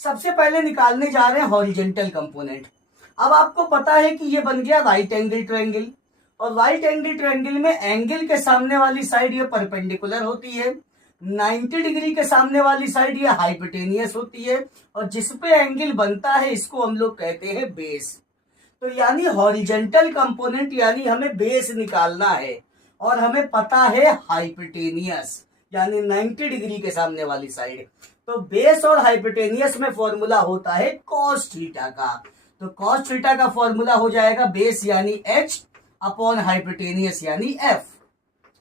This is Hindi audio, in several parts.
सबसे पहले निकालने जा रहे हैं हॉरिजेंटल कंपोनेंट। अब आपको पता है कि ये बन गया राइट एंगल ट्रायंगल, और राइट एंगल ट्रायंगल में एंगल के सामने वाली साइड ये परपेंडिकुलर होती है, 90 डिग्री के सामने वाली साइड ये हाइपोटेनियस होती है, और जिसपे एंगल बनता है इसको हम लोग कहते हैं बेस। तो यानी हॉरिजेंटल कंपोनेंट यानी हमें बेस निकालना है, और हमें पता है हाइपोटेनियस यानी 90 डिग्री के सामने वाली साइड। तो बेस और हाइपोटेनियस में फॉर्मूला होता है cos थीटा का। तो cos थीटा का फॉर्मूला हो जाएगा बेस यानी h अपॉन हाइपोटेनियस यानी f,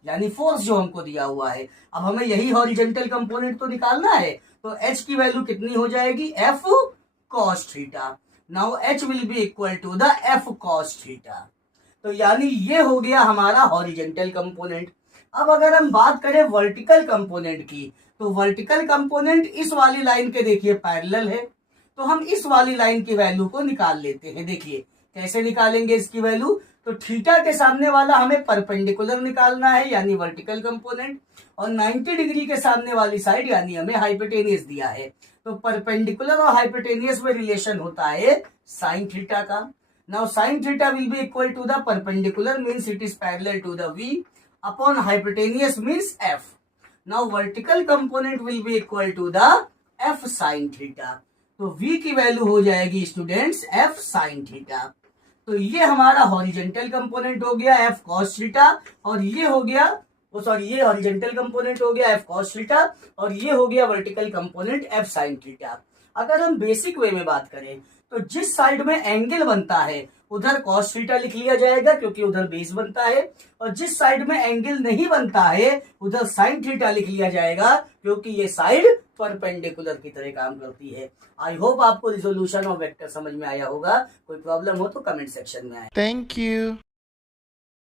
यानी फोर्स जो हमको दिया हुआ है। अब हमें यही हॉरिजेंटल कंपोनेंट तो निकालना है, तो h की वैल्यू कितनी हो जाएगी, f cos theta. Now h will be equal to the f cos theta. तो यानी ये हो गया हमारा हॉरिजेंटल कंपोनेंट। अब अगर हम बात करें वर्टिकल कंपोनेंट की, तो वर्टिकल कंपोनेंट इस वाली लाइन के देखिए पैरेलल है, तो हम इस वाली लाइन की वैल्यू को निकाल लेते हैं। देखिए कैसे निकालेंगे इसकी वैल्यू, तो थीटा के सामने वाला हमें परपेंडिकुलर निकालना है यानी वर्टिकल कंपोनेंट, और 90 डिग्री के सामने वाली साइड यानी हमें हाइपोटेनियस दिया है। तो परपेंडिकुलर और हाइपोटेनियस में रिलेशन होता है साइन थीटा का। Now sine theta will be equal to the perpendicular means it is parallel to the v upon hypotenuse means f। Now vertical component will be equal to the f sine theta. तो v की वैल्यू हो जाएगी स्टूडेंट्स f साइन थीटा। तो ये हमारा हॉरिजेंटल कंपोनेंट हो गया f cos थीटा, और ये हो गया ये हॉरिजेंटल कंपोनेंट हो गया f cos थीटा, और ये हो गया vertical component f sine theta. अगर हम बेसिक वे में बात करें तो जिस साइड में एंगल बनता है उधर cos थीटा लिख लिया जाएगा क्योंकि उधर बेस बनता है, और जिस साइड में एंगल नहीं बनता है उधर साइन थीटा लिख लिया जाएगा क्योंकि ये साइड परपेंडिकुलर की तरह काम करती है। आई होप आपको रिजोल्यूशन ऑफ वेक्टर समझ में आया होगा। कोई प्रॉब्लम हो तो कमेंट सेक्शन में आए। Thank you.